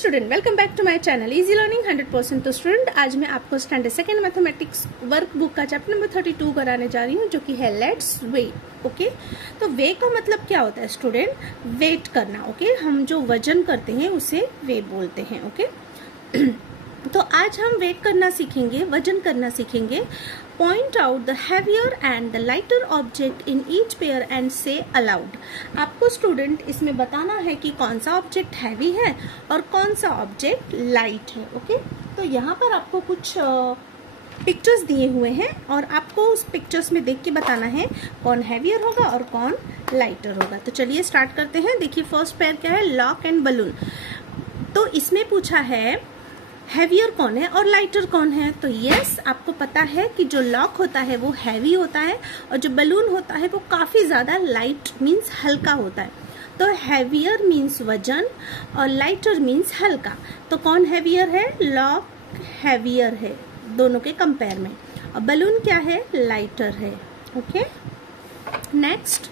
Student, welcome back to my channel easy learning 100% to student. आज मैं आपको standard second mathematics workbook का chapter number 32 कराने जा रही हूँ, जो कि है लेट्स वे। ओके, तो वे का मतलब क्या होता है स्टूडेंट? वेट करना। ओके, हम जो वजन करते हैं उसे वे बोलते हैं। ओके तो आज हम वेट करना सीखेंगे, वजन करना सीखेंगे। Point out the heavier and the lighter object in each pair and से अलाउड। आपको स्टूडेंट इसमें बताना है कि कौन सा ऑब्जेक्ट हैवी है और कौन सा ऑब्जेक्ट लाइट है। ओके, तो यहाँ पर आपको कुछ पिक्चर्स दिए हुए हैं और आपको उस पिक्चर्स में देख के बताना है कौन हैवियर होगा और कौन लाइटर होगा। तो चलिए स्टार्ट करते हैं। देखिए फर्स्ट पेयर क्या है, लॉक एंड बलून। तो इसमें पूछा है हैवियर कौन है और लाइटर कौन है। तो यस, आपको पता है कि जो लॉक होता है वो हैवी होता है और जो बलून होता है वो काफी ज्यादा लाइट मीन्स हल्का होता है। तो हैवियर मीन्स वजन और लाइटर मीन्स हल्का। तो कौन हैवियर है? लॉक हैवियर है दोनों के कंपेयर में, और बलून क्या है? लाइटर है। ओके, नेक्स्ट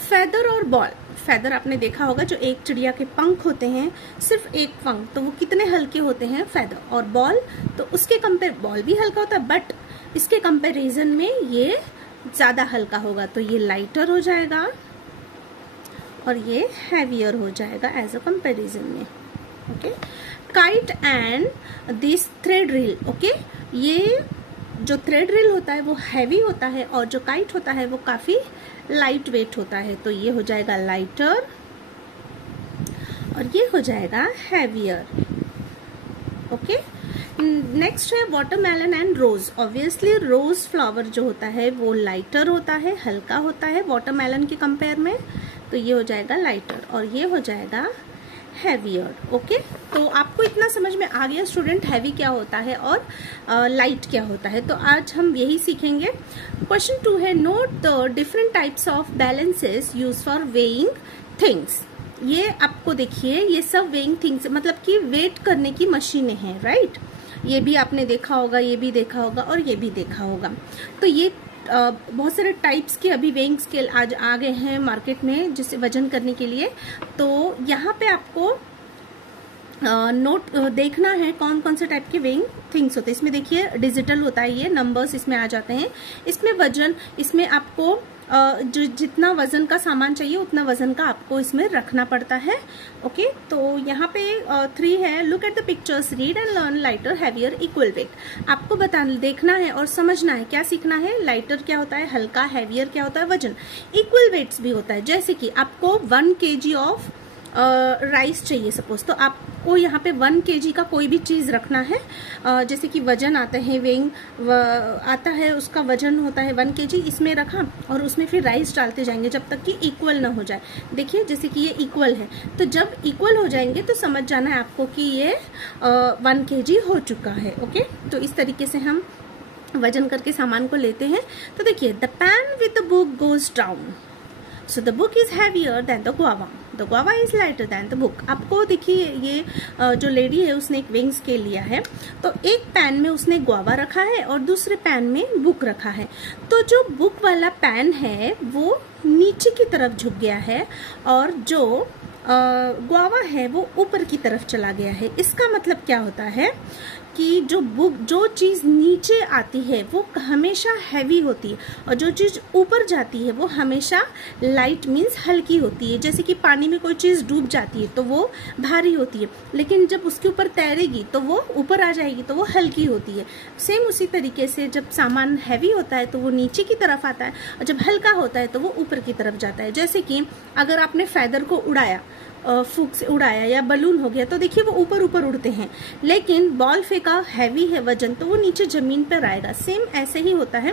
फेदर और बॉल। फेदर आपने देखा होगा, जो एक चिड़िया के पंख होते हैं, सिर्फ एक पंख, तो वो कितने हल्के होते हैं? फेदर। और बॉल, तो उसके कंपेयर बॉल भी हल्का होता है, बट इसके कंपैरिजन में ये ज्यादा हल्का होगा, तो ये लाइटर हो जाएगा और ये हैवियर हो जाएगा एज अ कंपैरिजन में। Okay, kite and this thread reel. Okay, ये जो थ्रेड रील होता है वो हैवी होता है और जो काइट होता है वो काफी लाइट वेट होता है। तो ये हो जाएगा लाइटर और ये हो जाएगा हैवियर। ओके, नेक्स्ट है watermelon and rose. Obviously rose flower जो होता है वो लाइटर होता है, हल्का होता है वाटरमेलन के कंपेयर में, तो ये हो जाएगा लाइटर और ये हो जाएगा हैवियर। ओके, तो आपको इतना समझ में आ गया स्टूडेंट, हैवी क्या होता है और लाइट क्या होता है। तो आज हम यही सीखेंगे। क्वेश्चन 2 है, note the different types of balances use for weighing things. ये आपको देखिए, ये सब वेइंग थिंग्स मतलब कि वेट करने की मशीनें हैं, राइट। ये भी आपने देखा होगा, ये भी देखा होगा और ये भी देखा होगा। तो ये बहुत सारे टाइप्स के अभी वेइंग स्केल आज आ गए हैं मार्केट में, जिसे वजन करने के लिए। तो यहाँ पे आपको नोट देखना है कौन कौन से टाइप के वेइंग थिंग्स होते हैं। इसमें देखिए डिजिटल होता है, ये नंबर्स इसमें आ जाते हैं। इसमें वजन, इसमें आपको जो जितना वजन का सामान चाहिए उतना वजन का आपको इसमें रखना पड़ता है। ओके, तो यहाँ पे 3 है, look at the pictures, read and learn lighter heavier equal weight. आपको देखना है और समझना है, क्या सीखना है? लाइटर क्या होता है, हल्का, हैवियर क्या होता है, वजन। इक्वल वेट्स भी होता है, जैसे कि आपको 1 kg ऑफ राइस चाहिए सपोज, तो आपको यहाँ पे 1 kg का कोई भी चीज रखना है। जैसे कि वजन आता है, वेइंग आता है, उसका वजन होता है 1 kg, इसमें रखा और उसमें फिर राइस डालते जाएंगे जब तक कि इक्वल ना हो जाए। देखिए जैसे कि ये इक्वल है, तो जब इक्वल हो जाएंगे तो समझ जाना है आपको कि ये 1 kg हो चुका है। ओके, तो इस तरीके से हम वजन करके सामान को लेते हैं। तो देखिए, the pan with the book goes down, so the book is heavier than the guava, the guava is lighter than the book. आपको देखिए, ये जो लेडी है उसने एक वेइंग स्केल लिया है, तो एक पैन में उसने गुआवा रखा है और दूसरे पैन में बुक रखा है। तो जो बुक वाला पैन है वो नीचे की तरफ झुक गया है और जो गुआवा है वो ऊपर की तरफ चला गया है। इसका मतलब क्या होता है कि जो चीज नीचे आती है वो हमेशा हैवी होती है और जो चीज ऊपर जाती है वो हमेशा लाइट मीन्स हल्की होती है। जैसे कि पानी में कोई चीज डूब जाती है तो वो भारी होती है, लेकिन जब उसके ऊपर तैरेगी तो वो ऊपर आ जाएगी तो वो हल्की होती है। सेम उसी तरीके से जब सामान हैवी होता है तो वो नीचे की तरफ आता है और जब हल्का होता है तो वो ऊपर की तरफ जाता है। जैसे कि अगर आपने फेदर को उड़ाया, फूक से उड़ाया या बलून हो गया, तो देखिए वो ऊपर ऊपर उड़ते हैं, लेकिन बॉल फेंका, हैवी है वजन, तो वो नीचे जमीन पर आएगा। सेम ऐसे ही होता है।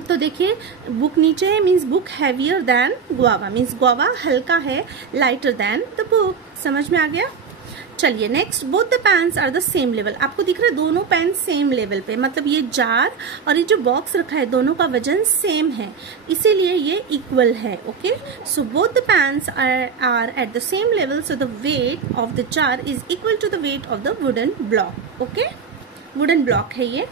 तो देखिए, बुक नीचे है means book heavier than guava, means guava हल्का है, लाइटर देन द बुक। समझ में आ गया? चलिए next, both the pans are the same level. आपको दिख रहा है दोनों पैन सेम लेवल पे, मतलब ये जार और ये जो बॉक्स रखा है दोनों का वजन सेम है, इसीलिए ये इक्वल है। Okay, so both the pans are at the same level, so the weight of the jar is equal to the weight of the wooden block. Okay, wooden block है ये।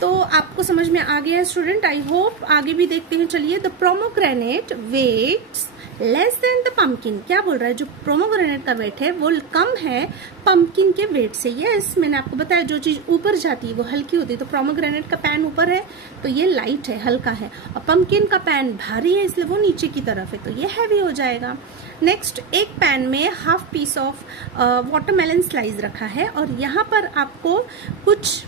तो आपको समझ में आ गया है स्टूडेंट, आई होप। आगे भी देखते हैं, चलिए। The pomegranate weighs less than the pumpkin, क्या बोल रहा है, जो पोमोग्रेनेट का वेट है वो कम है पंपकिन के वेट से। यस, मैंने आपको बताया जो चीज ऊपर जाती है वो हल्की होती है, तो पोमोग्रेनेट का पैन ऊपर है तो ये लाइट है, हल्का है, और पंपकिन का पैन भारी है इसलिए वो नीचे की तरफ है, तो ये हैवी हो जाएगा। नेक्स्ट, एक पैन में half piece of watermelon slice रखा है और यहाँ पर आपको कुछ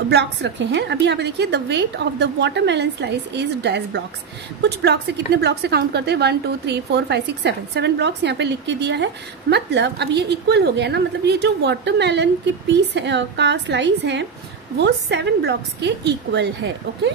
ब्लॉक्स रखे हैं। अभी यहाँ पे देखिए, the weight of the watermelon slice is dash blocks. कुछ ब्लॉक्स से, कितने ब्लॉक से काउंट करते हैं, 1 2 3 4 5 6 7 ब्लॉक्स यहाँ पे लिख के दिया है। मतलब अब ये इक्वल हो गया ना, मतलब ये जो वाटरमेलन के पीस का स्लाइस है वो 7 ब्लॉक्स के इक्वल है। Okay,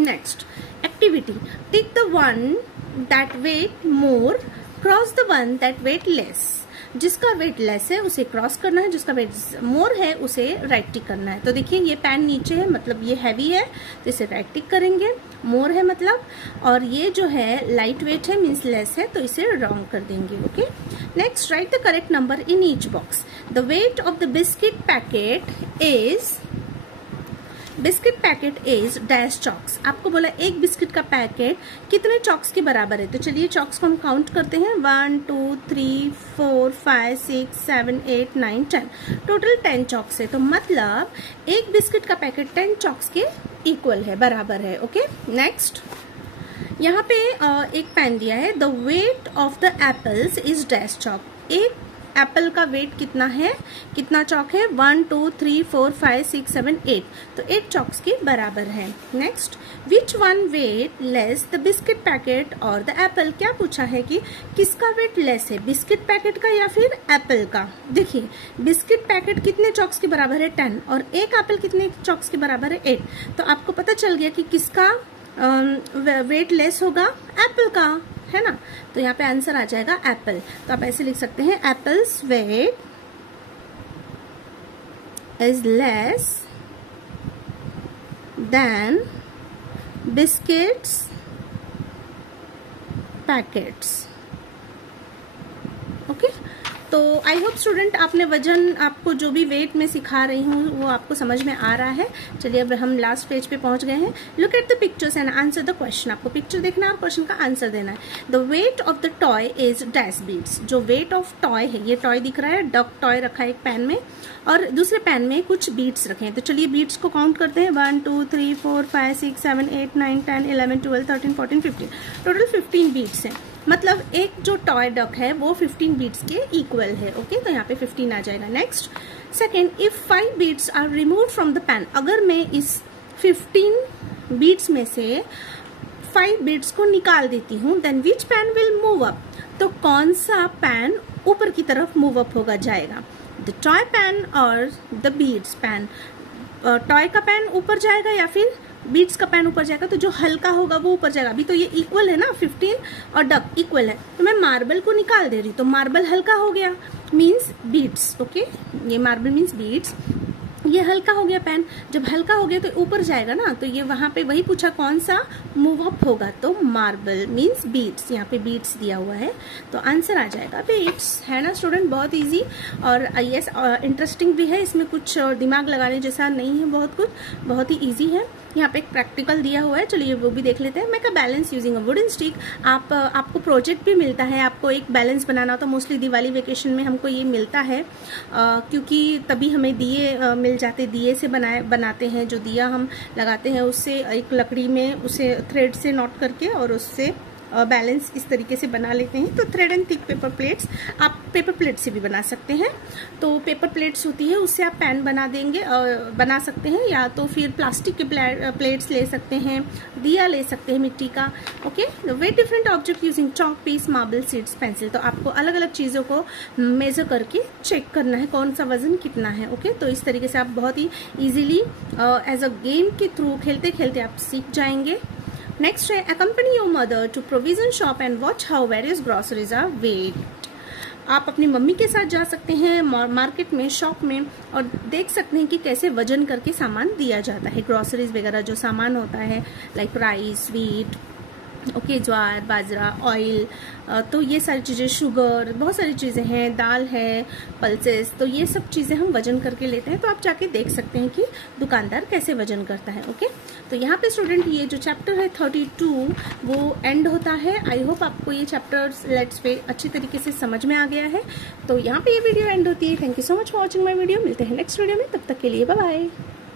next activity, tick the one that weight more, cross the one that weight less. जिसका वेट लेस है उसे क्रॉस करना है, जिसका वेट मोर है उसे राइट टिक करना है। तो देखिए ये पैन नीचे है मतलब ये हैवी है तो इसे राइट टिक करेंगे, मोर है मतलब, और ये जो है लाइट वेट है मीन्स लेस है तो इसे रॉन्ग कर देंगे। Okay, next, right the correct number in each box. The weight of the biscuit packet is, biscuit packet is dash chalks. आपको बोला एक बिस्किट का पैकेट कितने चॉक्स के बराबर है, तो चलिए चॉक्स को हम काउंट करते हैं, 1 2 3 4 5 6 7 8 9 10, टोटल 10 चॉक्स है। तो मतलब एक बिस्किट का पैकेट 10 चॉक्स के इक्वल है, बराबर है। ओके, नेक्स्ट, यहाँ पे एक पैन दिया है, the weight of the apples is dash chalk. एक एप्पल का वेट कितना है, कितना चॉक है, 1 2 3 4 5 6 7 8, तो 8 चॉक्स के बराबर है। Next, which one weight less, the biscuit packet और द एप्पल। क्या पूछा है कि किसका वेट लेस है, बिस्किट पैकेट का या फिर एप्पल का। देखिए बिस्किट पैकेट कितने चॉक्स के बराबर है, 10, और एक एप्पल कितने चॉक्स के बराबर है, 8। तो आपको पता चल गया कि किसका वेट लेस होगा, एप्पल का, है ना। तो यहाँ पे आंसर आ जाएगा एप्पल। तो आप ऐसे लिख सकते हैं, apples weight is less than biscuits packets. Okay, तो आई होप स्टूडेंट आपने वजन, आपको जो भी वेट में सिखा रही हूँ वो आपको समझ में आ रहा है। चलिए अब हम लास्ट पेज पे पहुंच गए हैं। Look at the pictures and answer the question. आपको पिक्चर देखना है और क्वेश्चन का आंसर देना है। The weight of the toy is dash beads. जो वेट ऑफ टॉय है, ये टॉय दिख रहा है, डक टॉय रखा है एक पैन में और दूसरे पैन में कुछ बीड्स रखे हैं। तो चलिए बीड्स को काउंट करते हैं, 1 2 3 4 5 6 7 8 9 10 11 12 13 14 15, टोटल 15 बीड्स हैं। मतलब एक जो टॉय डक है वो 15 बीड्स के इक्वल है। ओके, तो यहाँ पे 15 आ जाएगा। Next, second, if 5 beads are remove from the pan. अगर मैं इस 15 बीड्स में से 5 बीड्स को निकाल देती हूँ, then which pan will move up. तो कौन सा पैन ऊपर की तरफ मूव अप होगा जाएगा, द टॉय पैन और द बीड्स पैन। टॉय का पैन ऊपर जाएगा या फिर बीड्स का पैन ऊपर जाएगा, तो जो हल्का होगा वो ऊपर जाएगा। अभी तो ये इक्वल है ना, 15 और डक इक्वल है, तो मैं मार्बल को निकाल दे रही, तो मार्बल हल्का हो गया मीन्स बीड्स। ओके, ये मार्बल मीन्स बीड्स, ये हल्का हो गया पैन। जब हल्का हो गया तो ऊपर जाएगा ना, तो ये वहां पे वही पूछा कौन सा मूव अप होगा, तो मार्बल मीन्स बीड्स। यहाँ पे बीड्स दिया हुआ है तो आंसर आ जाएगा बीड्स, है ना स्टूडेंट। बहुत इजी और यस इंटरेस्टिंग भी है, इसमें कुछ दिमाग लगाने जैसा नहीं है, बहुत ही इजी है। यहाँ पे एक प्रैक्टिकल दिया हुआ है, चलिए वो भी देख लेते हैं। Make a balance using a wooden stick. आपको प्रोजेक्ट भी मिलता है, आपको एक बैलेंस बनाना, तो मोस्टली दिवाली वेकेशन में हमको ये मिलता है क्योंकि तभी हमें दिए मिल जाते, दिए से बनाते हैं। जो दिया हम लगाते हैं उससे एक लकड़ी में उसे थ्रेड से नॉट करके और उससे बैलेंस इस तरीके से बना लेते हैं। तो thread and thick paper plates, आप पेपर प्लेट से भी बना सकते हैं। तो पेपर प्लेट्स होती है उससे आप पैन बना सकते हैं, या तो फिर प्लास्टिक के प्लेट्स ले सकते हैं, दिया ले सकते हैं मिट्टी का। Okay, weight different object using chalk, piece, marble, seeds, pencil. तो आपको अलग अलग चीजों को मेजर करके चेक करना है कौन सा वजन कितना है। ओके, तो इस तरीके से आप बहुत ही इजीली एज अ गेम के थ्रू खेलते खेलते आप सीख जाएंगे। नेक्स्ट है, accompany your mother to provision shop and watch how various groceries are weighed। आप अपनी मम्मी के साथ जा सकते हैं मार्केट में, शॉप में, और देख सकते हैं कि कैसे वजन करके सामान दिया जाता है। ग्रोसरीज वगैरह जो सामान होता है, लाइक राइस, व्हीट, ओके, ज्वार, बाजरा, ऑयल, तो ये सारी चीज़ें, शुगर, बहुत सारी चीज़ें हैं, दाल है, पल्सेस, तो ये सब चीज़ें हम वजन करके लेते हैं। तो आप जाके देख सकते हैं कि दुकानदार कैसे वजन करता है। ओके, तो यहाँ पे स्टूडेंट ये जो चैप्टर है 32 वो एंड होता है। आई होप आपको ये चैप्टर लेट्स पे अच्छी तरीके से समझ में आ गया है। तो यहाँ पे ये वीडियो एंड होती है। Thank you so much for watching my video. मिलते हैं नेक्स्ट वीडियो में, तब तक के लिए बाय बाय।